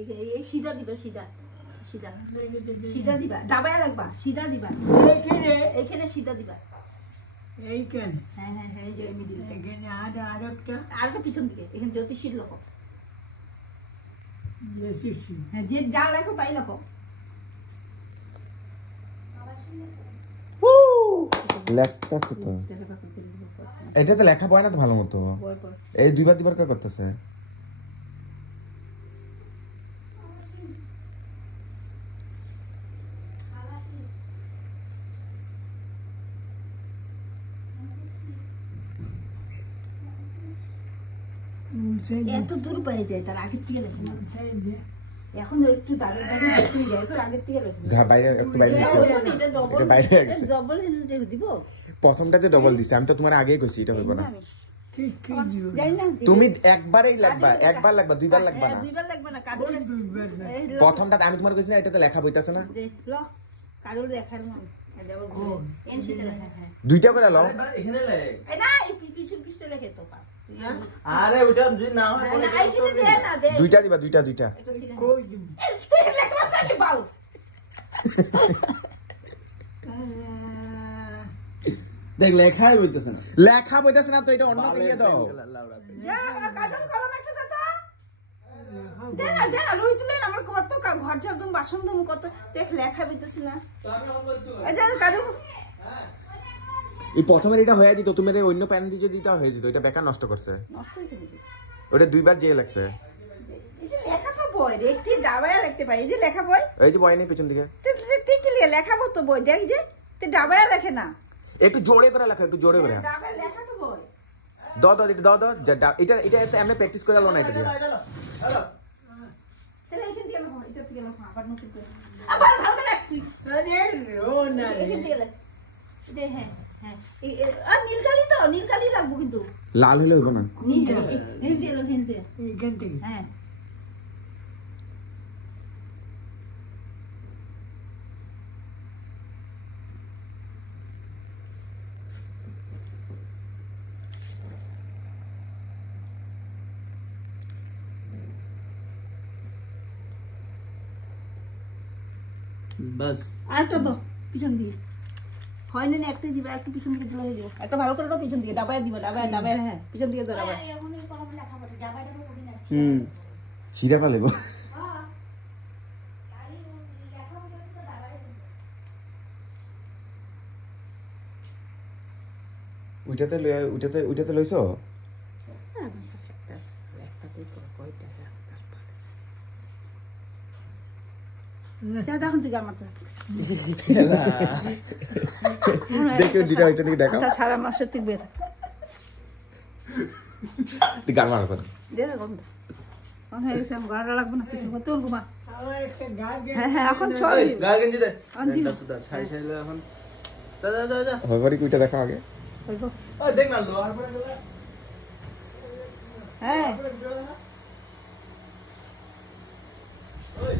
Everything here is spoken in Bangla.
এই সিধা দিবা, সিধা সিধা সিধা দিবা, ডাবায় রাখবা, সিধা দিবা, এইখানে সিধা দিবা, এইখানে। হ্যাঁ হ্যাঁ হ্যাঁ, এই যে মিডিল এখানে। আর একটা পিছন দিকে, এখানে জ্যোতিষীর লেখো। হ্যাঁ, যে যা লেখো তাই লেখো। লেখতেছে তো, এটাতে লেখা পড়ে না তো ভালো মতো। এই দুইবার দুইবার কে করতেছে? এত দূর পেয়ে যায়, তার আগের থেকে লেখে না। এখন একটু দাঁড়িয়ে আগের থেকে লেখে। বাইরে একটু বাইরে দিব। প্রথমটাতে ডবল দিছে, আমি তো তোমার আগেই কইছি এটা হইব না। তুমি একবারই লাগবা, একবার লাগবা, দুইবার লাগবা না। দুইবার লাগবে না। প্রথমটাতে আমি তোমার কইছি না, এটাতে লেখা বইতাছে না। কাজল দেখার মন দুইটা করে লাও। এখানে লেখ। এই না, এই পিছন পিছতে লেখে তো পা। আরে ওটা যদি না হয় বলে এইখানে দে না, দে। দুইটা দিবা, দুইটা দুইটা। কই দিন? তুই লেখতে পারছ না বাল। দেখ লেখাই বলতেছ না। লেখা বইতাছে না তো, এটা অন্য দিয়ে দাও। যা কাজল কলম একটা দাও। দে না, দে না, রই তুলে আমার ঘর তো ঘর ঝাড় দুম, বাসন দুম কত, দেখ লেখা বইতেছ না। তো আমি অন বলতো। এই যে কাজল, এই প্রথমের এটা হয়ে যেত, তুমি অন্য প্যান দিয়ে দিতে হয়ে যেত, এটা বেকার নষ্ট করছে। নষ্ট হইছে নাকি? ওটা দুইবার যে লাগছে। এই যে লেখা তো বই, দেখতে ডাবায় লিখতে পারি। এই যে লেখা বই, এই যে বই নেই পিছন দিকে। তুই কি লেখা বই তো বই, দেখ যে তুই ডাবায় লেখে না। একটু জোরে করে লেখা, একটু জোরে করে। ডাবায় লেখা তো বই। দাও দাও, এটা দাও দাও। এটা এটা আমরা প্র্যাকটিস করে আলো না এটা দিয়ে। হ্যালো। তাহলে এইখান থেকে লেখো, এটা থেকে লেখো, আবার নতুন করে। আবার ভালো করে লেখ তুই। আরে ও না, এইখান থেকে লেখ। দে, হ্যাঁ হ্যাঁ। আর নীলকালি তো, নীলকালি লাগবো কিন্তু। লাল হলে হইব না। হিন্দি এলো, হিন্দি। এইখান থেকে। হ্যাঁ। বাস আরেকটা দাও পিছন দিয়ে। হয় না, একটা দিবা, একটু পিছন দিকে দিলে হয়ে যাবে। একটা ভালো করে দাও পিছন দিকে, ডাবায় দিবা, ডাবায় ডাবায়। হ্যাঁ, পিছন দিকে দাও ডাবায়। ছিড়া পালেব। ওইটাতে লইছো? দেখুন তুই গান মারতে দেখো যেটা হয়েছে নাকি দেখো। সারা মাসে তুই বের তুই গান মারা কর। দেখো গন্ধ হয়ে গেছে, গাড়া লাগবে না কিছু করতে বলবো। হ্যাঁ হ্যাঁ, এখন চল গাল গেঞ্জি দে। সুদা ছাই ছাইলে এখন যা যা যা যা। হইবারি কইটা দেখো আগে। হইবো। ওই দেখ না লোহার পরে গেল। হ্যাঁ ওই